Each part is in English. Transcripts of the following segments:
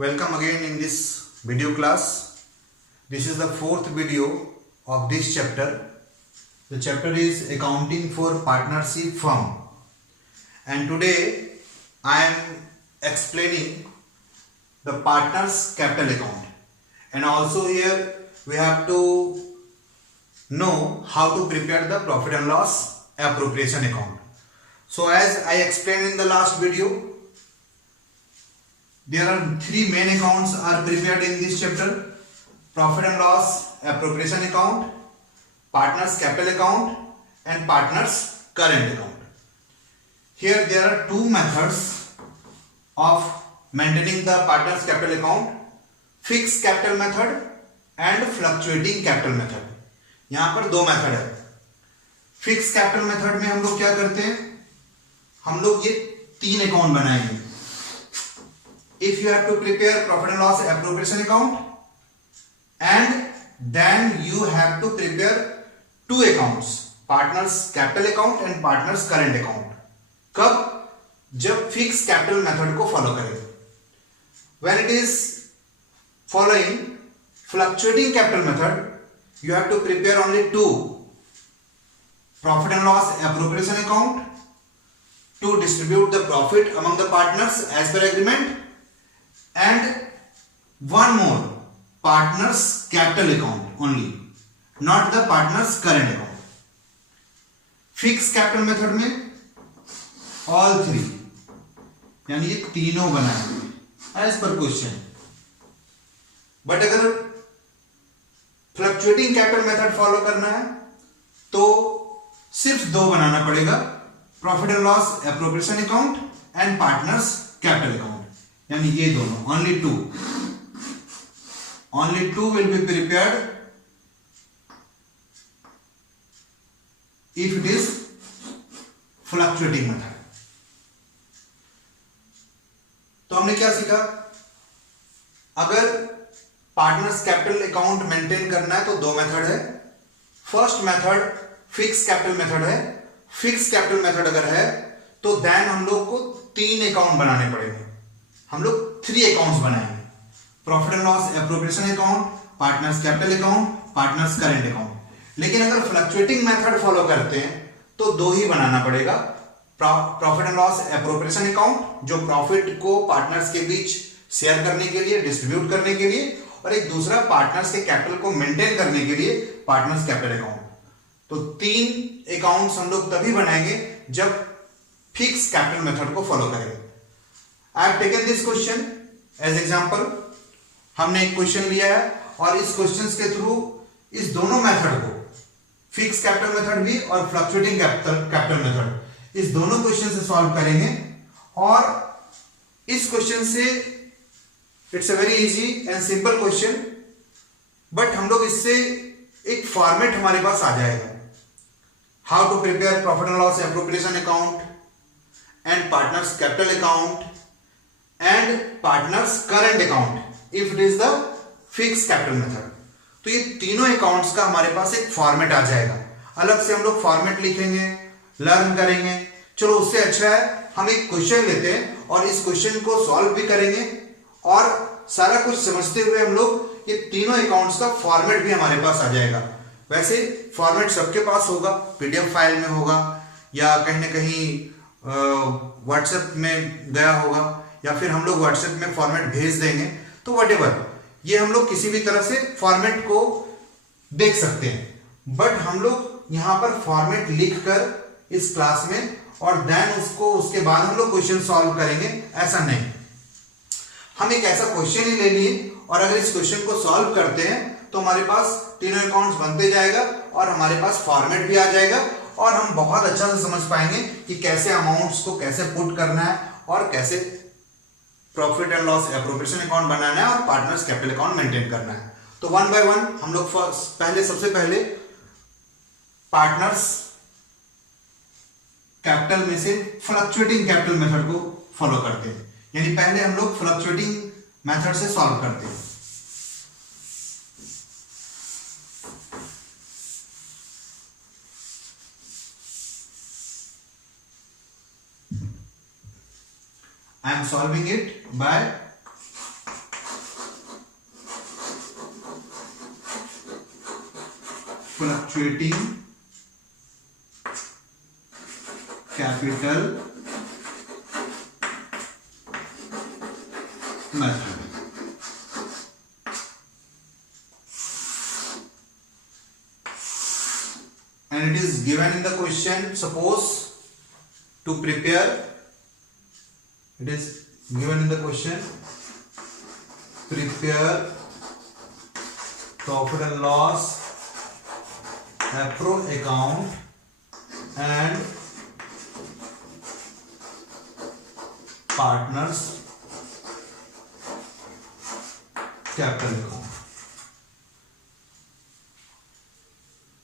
Welcome again in this video class. This is the fourth video of this chapter. The chapter is Accounting for Partnership Firm, and today I am explaining the partners capital account, and also here we have to know how to prepare the profit and loss appropriation account. So as I explained in the last video, there are three main accounts are prepared in this chapter: profit and loss appropriation account, partners capital account, and partners current account. Here there are two methods of maintaining the partners capital account: fixed capital method and fluctuating capital method. यहाँ पर दो method है. Fix capital method में हम लोग क्या करते हैं, हम लोग ये तीन अकाउंट बनाएंगे. If you have to prepare profit and loss appropriation account, and then you have to prepare two accounts, partners capital account and partners current account. कब? जब फिक्स कैपिटल मेथड को फॉलो करें. When it is following fluctuating capital method, you have to prepare only two: profit and loss appropriation account to distribute the profit among the partners as per agreement, and one more, partners capital account only, not the partners current account. Fixed capital method में all three, यानी ये तीनों बनाएंगे as per question. But अगर fluctuating capital method follow करना है तो सिर्फ दो बनाना पड़ेगा: profit and loss appropriation account and partners capital account. यानी ये दोनों, only two will be prepared if it is fluctuating method. तो हमने क्या सीखा? अगर पार्टनर्स कैपिटल अकाउंट मेंटेन करना है तो दो मेथड है. First method fix capital method है. फिक्स कैपिटल मेथड अगर है तो देन हम लोग को तीन अकाउंट बनाने पड़ेंगे. हम लोग थ्री अकाउंट्स बनाएंगे: profit and loss appropriation account, partners capital account, partners current account. लेकिन अगर फ्लक्चुएटिंग मेथड फॉलो करते हैं तो दो ही बनाना पड़ेगा: profit and loss appropriation account, जो प्रॉफिट को पार्टनर्स के बीच शेयर करने के लिए, डिस्ट्रीब्यूट करने के लिए, और एक दूसरा पार्टनर्स के कैपिटल को मेंटेन करने के लिए, पार्टनर्स कैपिटल अकाउंट. तो तीन अकाउंट्स हम लोग तभी बनाएंगे जब फिक्स कैपिटल मेथड को फॉलो करेंगे. I have taken this question as example. हमने एक क्वेश्चन लिया है और इस क्वेश्चन के थ्रू इस दोनों मेथड को, फिक्स कैपिटल मेथड भी और फ्लक्चुएटिंग कैपिटल मेथड, इस दोनों क्वेश्चन से सॉल्व करेंगे. और इस क्वेश्चन से it's a very easy and simple question, but हम लोग इससे एक फॉर्मेट हमारे पास आ जाएगा: how to prepare profit and loss appropriation account and partners capital account and partners current account if it is the fix capital method. तो ये तीनों अकाउंट्स का हमारे पास एक फॉर्मेट आ जाएगा. अलग से हम लोग फॉर्मेट लिखेंगे, लर्न करेंगे. चलो, उससे अच्छा है हम एक क्वेश्चन लेते हैं और इस क्वेश्चन को सॉल्व भी करेंगे, और सारा कुछ समझते हुए हम लोग ये तीनों अकाउंट्स का फॉर्मेट भी हमारे पास आ जाएगा. वैसे फॉर्मेट सबके पास होगा, पीडीएफ फाइल में होगा या कहीं ना कहीं व्हाट्सएप में गया होगा, या फिर हम लोग व्हाट्सएप में फॉर्मेट भेज देंगे. तो व्हाटएवर, ये हम लोग किसी भी तरह से फॉर्मेट को देख सकते हैं. बट हम लोग यहां पर फॉर्मेट लिख कर इस क्लास में, और देन उसके बाद हम लोग क्वेश्चन सॉल्व करेंगे, ऐसा नहीं. हम एक ऐसा क्वेश्चन ही ले लिए और अगर इस क्वेश्चन को सॉल्व करते हैं तो हमारे पास तीनों अकाउंट्स बनते जाएगा और हमारे पास फॉर्मेट भी आ जाएगा, और हम बहुत अच्छा से समझ पाएंगे कि कैसे अमाउंट्स को कैसे पुट करना है और कैसे profit and loss appropriation account बनाना है और पार्टनर्स कैपिटल अकाउंट मेंटेन करना है. तो वन बाय वन हम लोग सबसे पहले पार्टनर्स कैपिटल में से फ्लक्चुएटिंग कैपिटल मेथड को फॉलो करते हैं. यानी पहले हम लोग फ्लक्चुएटिंग मेथड से सॉल्व करते हैं. I am solving it by fluctuating capital method. And it is given in the question. Suppose to prepare, it is given in the question, prepare profit and loss APRO account and partners capital account.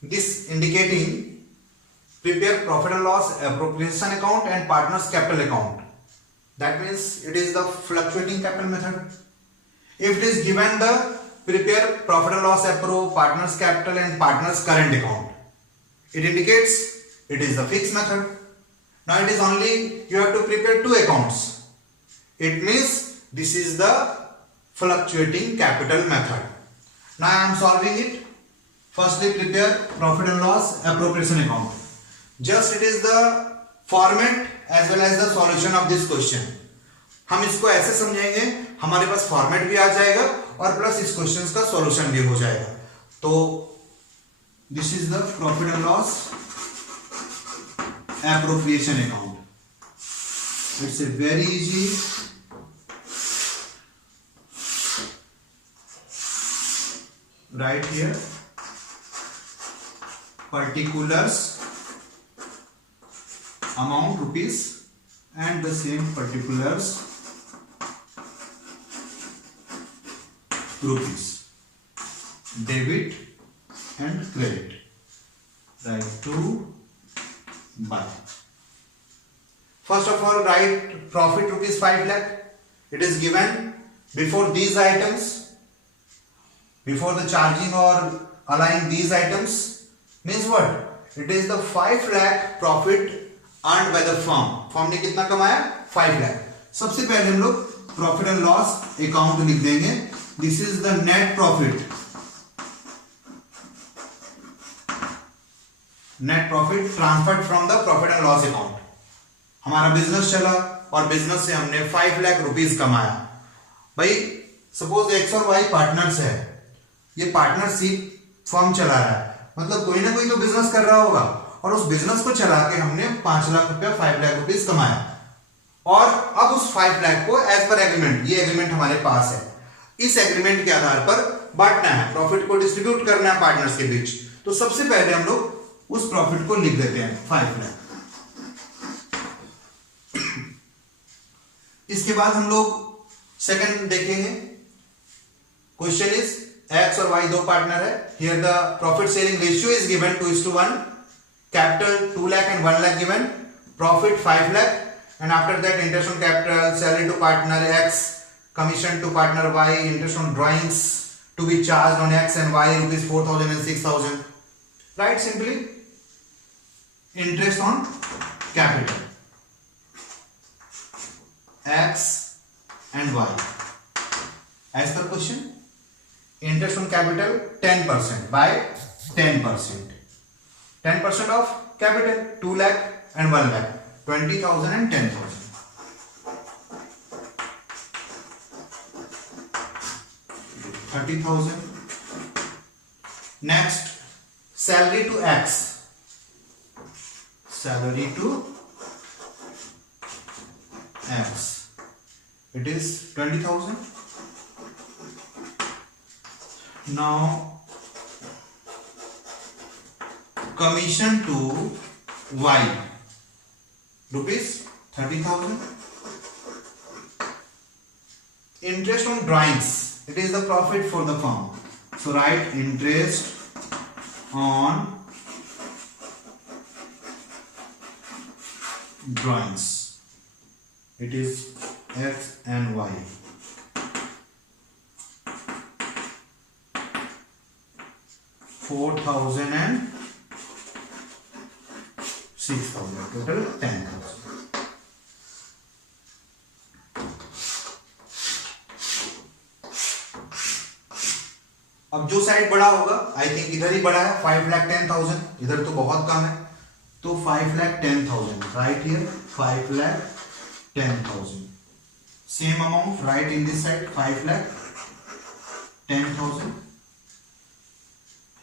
This indicating prepare profit and loss appropriation account and partners capital account. That means it is the fluctuating capital method. If it is given the prepare profit and loss appro partners capital and partners current account, it indicates it is the fixed method. Now it is only you have to prepare two accounts. It means this is the fluctuating capital method. Now I am solving it. Firstly, prepare profit and loss appropriation account. Just it is the format as well as the solution of this question. हम इसको ऐसे समझेंगे, हमारे पास format भी आ जाएगा और plus इस question का सॉल्यूशन भी हो जाएगा. तो this is the profit and loss appropriation account. It's a very easy. Right here particulars amount rupees and the same particulars rupees, debit and credit. Write to buy. First of all, write profit rupees 5 lakh. It is given before these items, before the charging or allowing these items. Means what? It is the 5 lakh profit earned by the firm. Firm ने कितना कमाया? 5 लाख. सबसे पहले हम लोग profit and loss account लिख देंगे. This is the net profit. Net profit transferred from the profit and loss account. हमारा बिजनेस चला और बिजनेस से हमने 5 लाख रुपीज कमाया. भाई सपोज एक्स और वाई पार्टनर्स है. ये पार्टनरशिप फर्म चला रहा है, मतलब कोई ना कोई तो बिजनेस कर रहा होगा और उस बिजनेस को चला के हमने 5 लाख रुपया 5 लाख रुपीज कमाया. और अब उस 5 लाख को एज पर एग्रीमेंट, ये एग्रीमेंट हमारे पास है, इस एग्रीमेंट के आधार पर बांटना है, प्रॉफिट को डिस्ट्रीब्यूट करना है पार्टनर्स के बीच. तो सबसे पहले हम लोग उस प्रॉफिट को लिख देते हैं 5 लाख. इसके बाद हम लोग सेकंड देखेंगे. क्वेश्चन इज एक्स और वाई दो पार्टनर है. Here the profit sharing ratio is given 2:1. Capital 2 lakh and 1 lakh given. Profit 5 lakh and after that interest on capital, salary to partner X, commission to partner Y, interest on drawings to be charged on X and Y rupees 4,000 and 6,000. Write simply interest on capital X and Y as per question. Interest on capital 10% by 10%. 10% of capital 2 lakh and 1 lakh. 20,000 and 10,000. 30,000. Next, salary to X. Salary to X. It is 20,000. Now, commission to Y. Rupees 30,000. Interest on drawings. It is the profit for the firm. So write interest on drawings. It is X and Y. 4,000 and 6,000. Total 10,000. अब जो side बड़ा होगा I think इधर ही बड़ा है 5,10,000, इधर तो बहुत कम है, तो 5,10,000 right here 5,10,000 same amount right in this side 5,10,000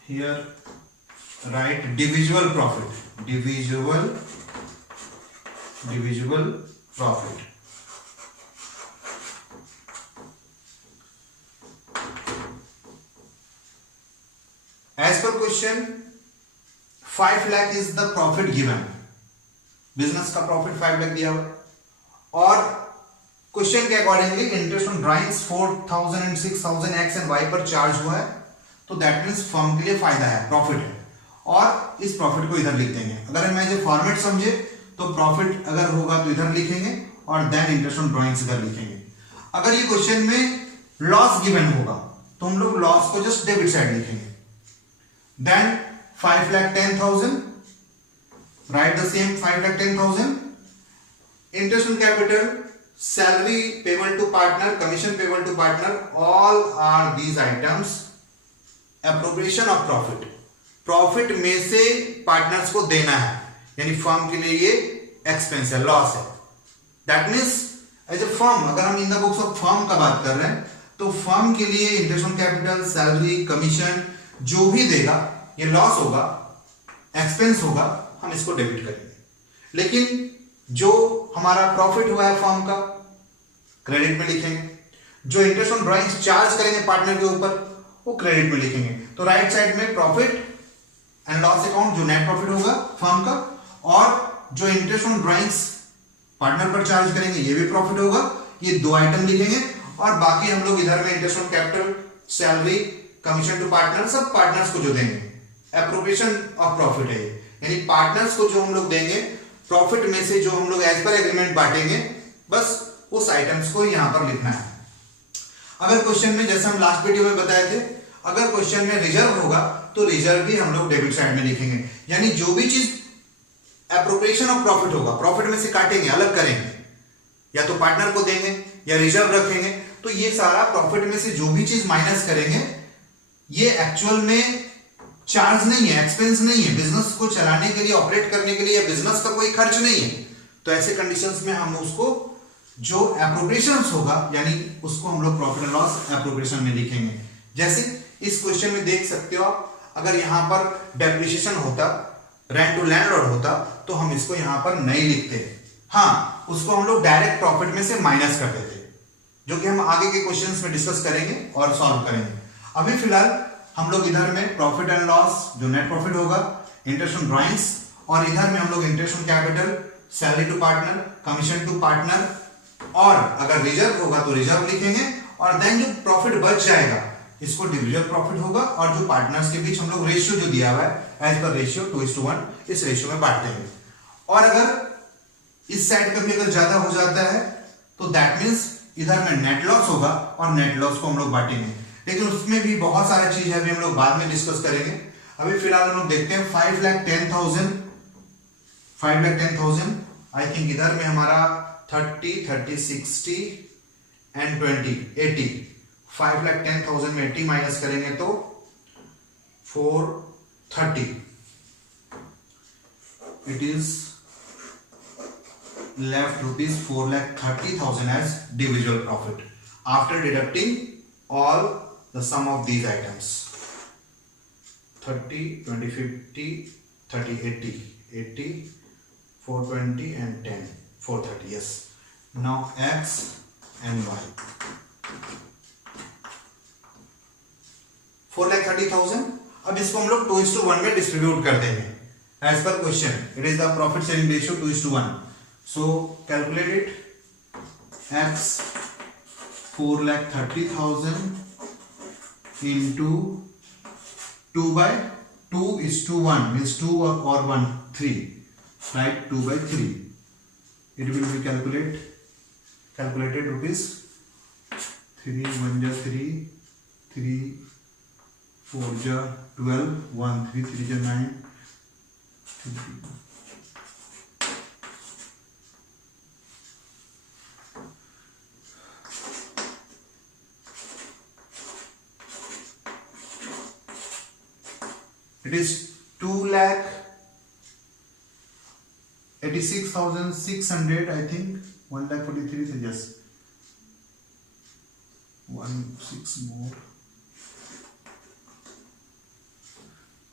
here right divisible profit divisible profit as per question 5 lakh is the profit given, business का प्रॉफिट 5 लाख दिया हुआ और क्वेश्चन के accordingly interest on drawings 4,000 and 6,000 X and Y पर charge हुआ है, तो that means firm के लिए फायदा है, प्रॉफिट है, और इस प्रॉफिट को इधर लिख देंगे। अगर हम जो फॉर्मेट समझे तो प्रॉफिट अगर होगा तो इधर लिखेंगे और देन इंटरेस्ट ऑन ड्राइंग्स इधर लिखेंगे। अगर ये क्वेश्चन में लॉस गिवन होगा तो हम लोग लॉस को जस्ट डेबिट साइड लिखेंगे। Then 5,10,000, write the same 5,10,000. Interest on capital, salary payable to partner, commission payable to partner, all are these items. Appropriation of profit, profit में से पार्टनर्स को देना है, यानी फर्म के लिए ये एक्सपेंस है, लॉस है। That means as a firm अगर हम in the books of firm का बात कर रहे हैं तो फर्म के लिए interest on capital, salary, commission जो भी देगा ये लॉस होगा, एक्सपेंस होगा, हम इसको डेबिट करेंगे। लेकिन जो हमारा प्रॉफिट हुआ है फर्म का क्रेडिट में लिखेंगे, जो इंटरेस्ट ऑन ड्राइंग्स चार्ज करेंगे पार्टनर के ऊपर वो क्रेडिट में लिखेंगे। तो राइट साइड में प्रॉफिट एंड लॉस अकाउंट जो नेट प्रॉफिट होगा फर्म का, और जो इंटरेस्ट ऑन ड्राइंग्स पार्टनर पर चार्ज करेंगे ये भी प्रॉफिट होगा, ये दो आइटम लिखेंगे। और बाकी हम लोग इधर में interest on capital, salary, commission to partner, सब पार्टनर्स को जो देंगे, एप्रोप्रिएशन ऑफ प्रॉफिट है, यानी पार्टनर्स को जो हम लोग देंगे प्रॉफिट में से जो हम लोग एज पर एग्रीमेंट बांटेंगे, बस उस आइटम्स को यहां पर लिखना है। अगर क्वेश्चन में जैसे हम लास्ट वीडियो में बताए थे, अगर क्वेश्चन में रिजर्व होगा तो रिजर्व भी हम लोग डेबिट साइड में लिखेंगे, यानी जो भी चीज एप्रोप्रिएशन ऑफ प्रॉफिट होगा प्रॉफिट में से काटेंगे, अलग करेंगे, या तो पार्टनर को देंगे या रिजर्व रखेंगे, तो ये सारा प्रॉफिट में से जो भी चीज माइनस करेंगे ये एक्चुअल में चार्ज नहीं है, एक्सपेंस नहीं है, बिजनेस को चलाने के लिए, ऑपरेट करने के लिए या बिजनेस का कोई खर्च नहीं है। तो ऐसे कंडीशंस में हम उसको जो एप्रोप्रिएशंस होगा यानी उसको हम लोग प्रॉफिट एंड लॉस एप्रोप्रिएशन में लिखेंगे। जैसे इस क्वेश्चन में देख सकते हो आप, अगर यहां पर डेप्रिसिएशन होता, रेंट टू लैंडलॉर्ड होता, तो हम इसको यहां पर नहीं लिखते, हाँ उसको हम लोग डायरेक्ट प्रॉफिट में से माइनस कर देते, जो कि हम आगे के क्वेश्चंस में डिस्कस करेंगे और सॉल्व करेंगे। अभी फिलहाल हम लोग इधर में प्रॉफिट एंड लॉस जो नेट प्रॉफिट होगा, इंटरेस्ट ऑन ड्राइंग्स, और इधर में हम लोग interest on capital, salary to partner, commission to partner, और अगर रिजर्व होगा तो रिजर्व लिखेंगे, और देन जो प्रॉफिट बच जाएगा इसको डिविजिबल प्रॉफिट होगा, और जो पार्टनर्स के बीच हम लोग रेशियो जो दिया हुआ है एज पर रेशियो 2:1 इस रेशियो में बांट देंगे। और अगर इस साइड कभी अगर ज्यादा हो जाता है तो दैट मीन्स इधर में नेट लॉस होगा और नेट लॉस को हम लोग बांटेंगे, लेकिन उसमें भी बहुत सारा चीज है, अभी हम लोग बाद में डिस्कस करेंगे। अभी फिलहाल हम लोग देखते हैं 5,10,000 आई थिंक इधर में हमारा 30, 30, 60 एंड 20, 80, 5,10,000 में 80 माइनस करेंगे तो 430, it is left rupees 4,30,000 as divisional profit after deducting all the sum of these items 30, 20, 50, 30, 80, 80, 420 and 10, 430. Yes, now X and Y 4,30,000। अब इसको हम लोग 2:1 में डिस्ट्रीब्यूट कर देंगे as per question, it is the profit sharing ratio 2:1। So calculate it, X 4,30,000 into 2/2:1 means 2 or 1, 3, right? 2/3. It will be calculated rupees 3 1 ja 3, 3 4 ja 12, 1 3 3 ja 9, 3 3 It is 2,86,600, I think. 1,43,000 so just 6 more.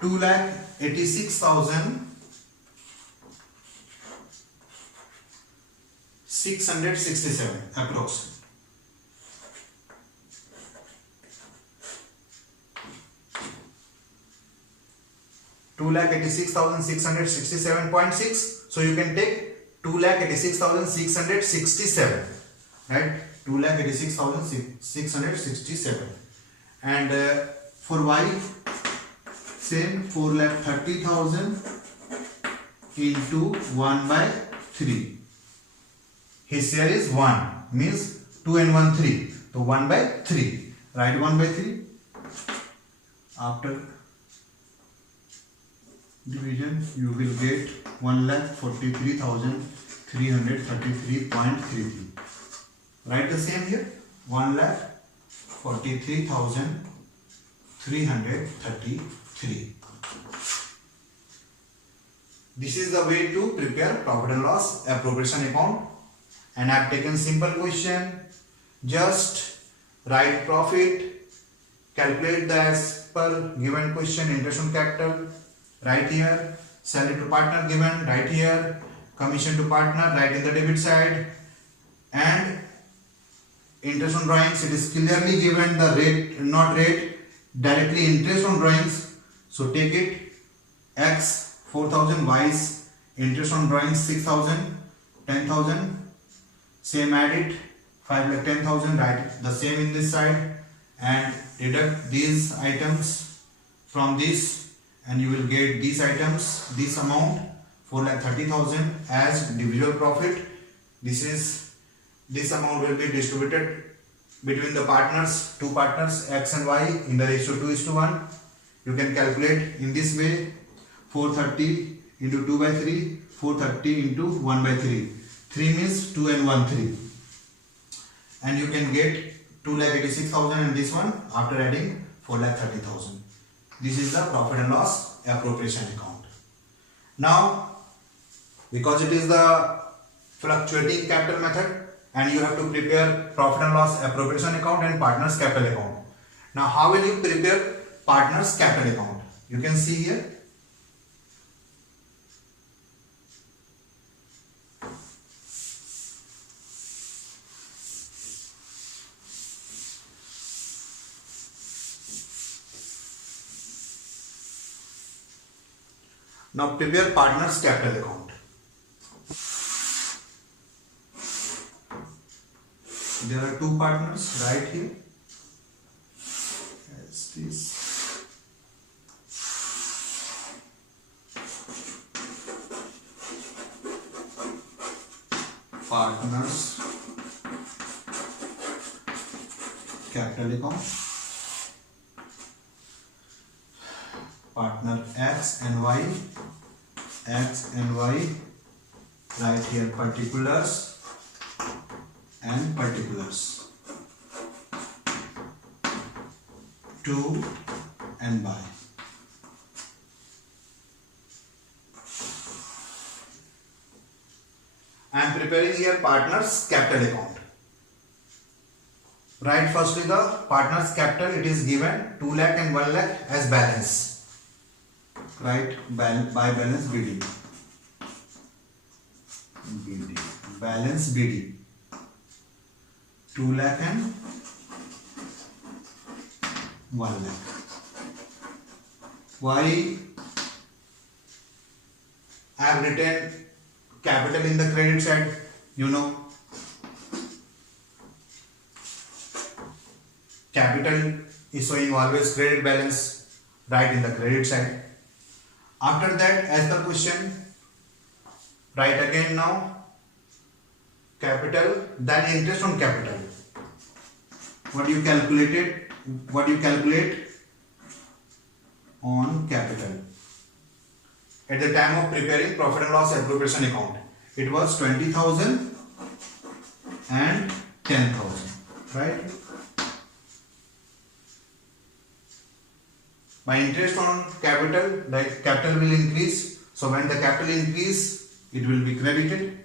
2,86,667 approx. Two lakh 86,667.6. So you can take 2,86,667, right? 2,86,667. And for Y, same 4,30,000 into 1 by 3. His share is 1, means 2 and 1 3. So 1 by 3. Write 1 by 3. After division, you will get 1,43,333.33. Write the same here. 1,43,333. This is the way to prepare profit and loss appropriation account. And I have taken simple question. Just write profit, calculate the as per given question interest on capital, right here. Salary to partner given, right here. Commission to partner, right in the debit side. And interest on drawings, it is clearly given the rate, not rate, directly interest on drawings. So take it. X 4,000, Y's interest on drawings 6,000, 10,000. Same add it, 5,10,000, write the same in this side and deduct these items from this and you will get these items, this amount 4,30,000 as individual profit. This amount will be distributed between the partners, two partners X and Y in the ratio 2:1. You can calculate in this way. 430 into 2 by 3, 430 into 1 by 3. 3 means 2 and 1 3. And you can get 2,86,000 and this one after adding 4,30,000. This is the profit and loss appropriation account. Now, because it is the fluctuating capital method and you have to prepare profit and loss appropriation account and partners capital account. Now, how will you prepare partners capital account? You can see here. Now prepare partners capital account. There are two partners right here. As this. Partners capital account. Partner X and Y, right here particulars and particulars, to and by. I am preparing here partners capital account. Write firstly the partners capital, it is given 2 lakh and 1 lakh as balance. Right, by balance BD. Balance BD 2 lakh and 1 lakh. Why I have written capital in the credit side? You know, capital is showing always credit balance right in the credit side. After that, as the question, write again now capital, then interest on capital. What you calculate on capital at the time of preparing profit and loss appropriation account. It was 20,000 and 10,000, right? By interest on capital, the capital will increase. So when the capital increase, it will be credited,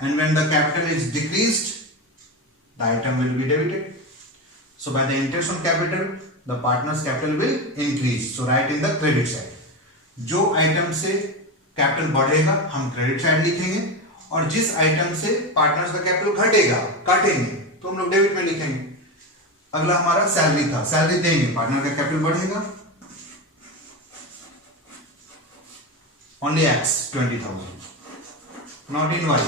and when the capital is decreased, the item will be debited. So by the interest on capital, the partner's capital will increase. So write in the credit side. जो item से capital बढ़ेगा हम credit side लिखेंगे, और जिस item से partners का capital घटेगा काटेंगे तो हम लोग डेबिट में लिखेंगे. अगला हमारा सैलरी था, सैलरी देंगे, पार्टनर का कैपिटल बढ़ेगा. Only X 20,000, not in Y.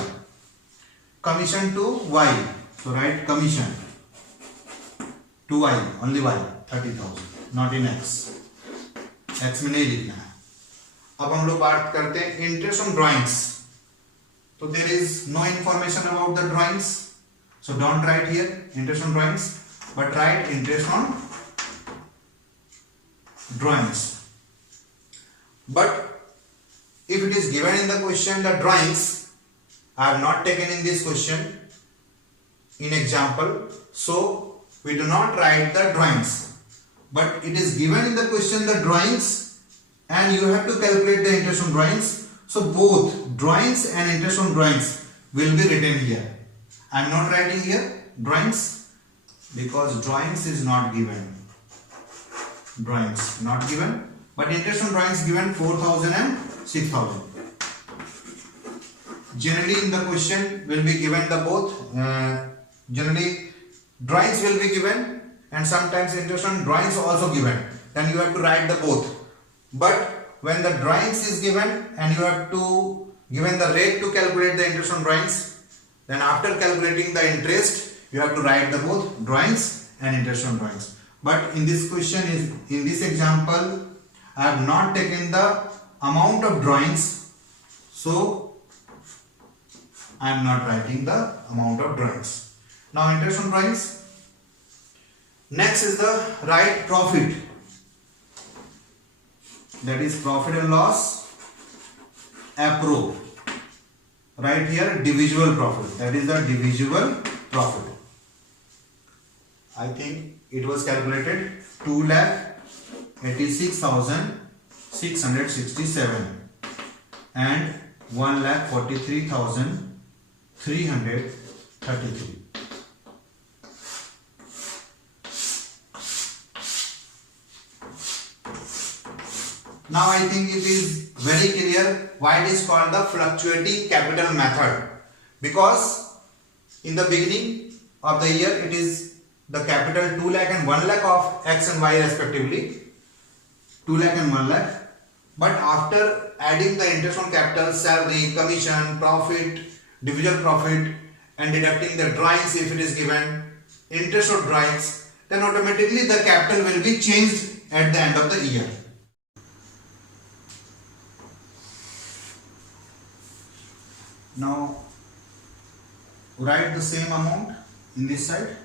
Commission to Y, so write commission to Y, only Y 30,000, not in X. X में नहीं लिखना है. अब हम लोग बात करते हैं इंटरेस्ट ऑन ड्राइंग्स. तो there is no information about the drawings, so don't write here interest on drawings, but write interest on drawings. But if it is given in the question the drawings, I have not taken in this question in example, so we do not write the drawings. But it is given in the question the drawings, and you have to calculate the interest on drawings. So both drawings and interest on drawings will be written here. I am not writing here drawings because drawings is not given. Drawings not given, but interest on drawings given 4,000 and 6,000. Generally in the question will be given the both. Generally drawings will be given and sometimes interest on drawings also given. Then you have to write the both. But when the drawings is given and you have to given the rate to calculate the interest on drawings, then after calculating the interest you have to write the both drawings and interest on drawings. But in this question in this example I have not taken the amount of drawings, so I am not writing the amount of drawings. Now interest on drawings. Next is the right profit, that is profit and loss appro. Right here divisible profit, that is the divisible profit. I think it was calculated 2,86,667 and 1,43,333. Now I think it is very clear why it is called the fluctuating capital method, because in the beginning of the year it is the capital 2 lakh and 1 lakh of X and Y respectively, 2 lakh and 1 lakh, but after adding the interest on capital, salary, commission, profit, divisible profit and deducting the drawings if it is given, interest on drawings, then automatically the capital will be changed at the end of the year. Now write the same amount in this side,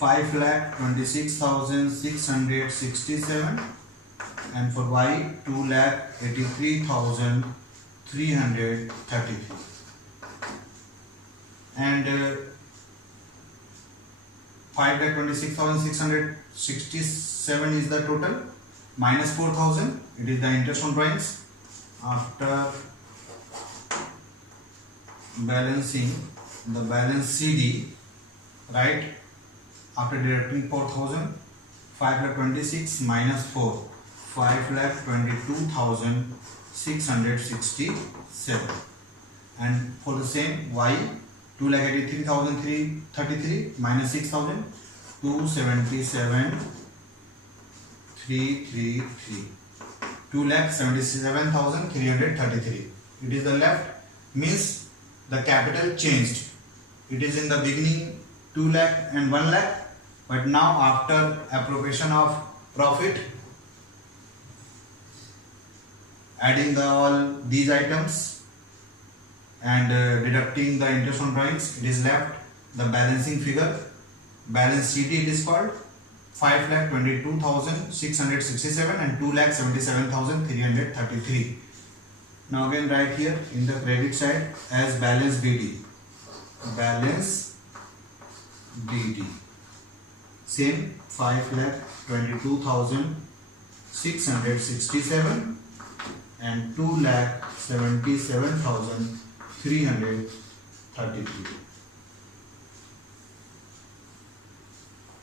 5,26,667 and for Y 2,83,333 and 5,26,667 is the total, minus 4,000 it is the interest on drawings. After balancing the balance CD, right, after deducting 4,000, 5,26,000 minus 4, 5,22,667 and for the same Y 2,83,333 minus 6,000, 277,333, 2,77,333. It is the left, means the capital changed. It is in the beginning 2 lakh and 1 lakh, but now after appropriation of profit, adding all these items and deducting the interest on drawings, it is left the balancing figure, balance CD it is called, 5,22,667 and 2,77,333. Now again write here in the credit side as balance BD, balance BD, same 5,22,667 667 and 2,77,333.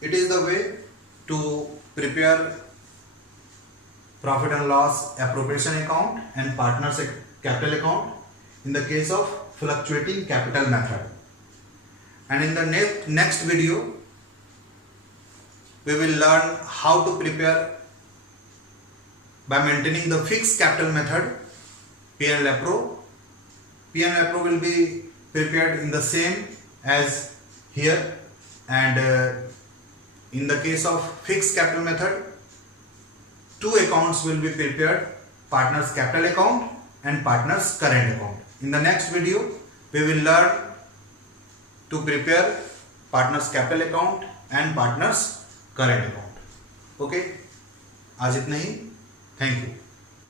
It is the way to prepare profit and loss appropriation account and partners capital account in the case of fluctuating capital method. And in the next video we will learn how to prepare by maintaining the fixed capital method P&L appro. P&L appro will be prepared in the same as here, and in the case of fixed capital method, two accounts will be prepared, partners capital account and partners current account. In the next video we will learn to prepare partners capital account and partners current account. Okay, आज इतना ही. Thank you.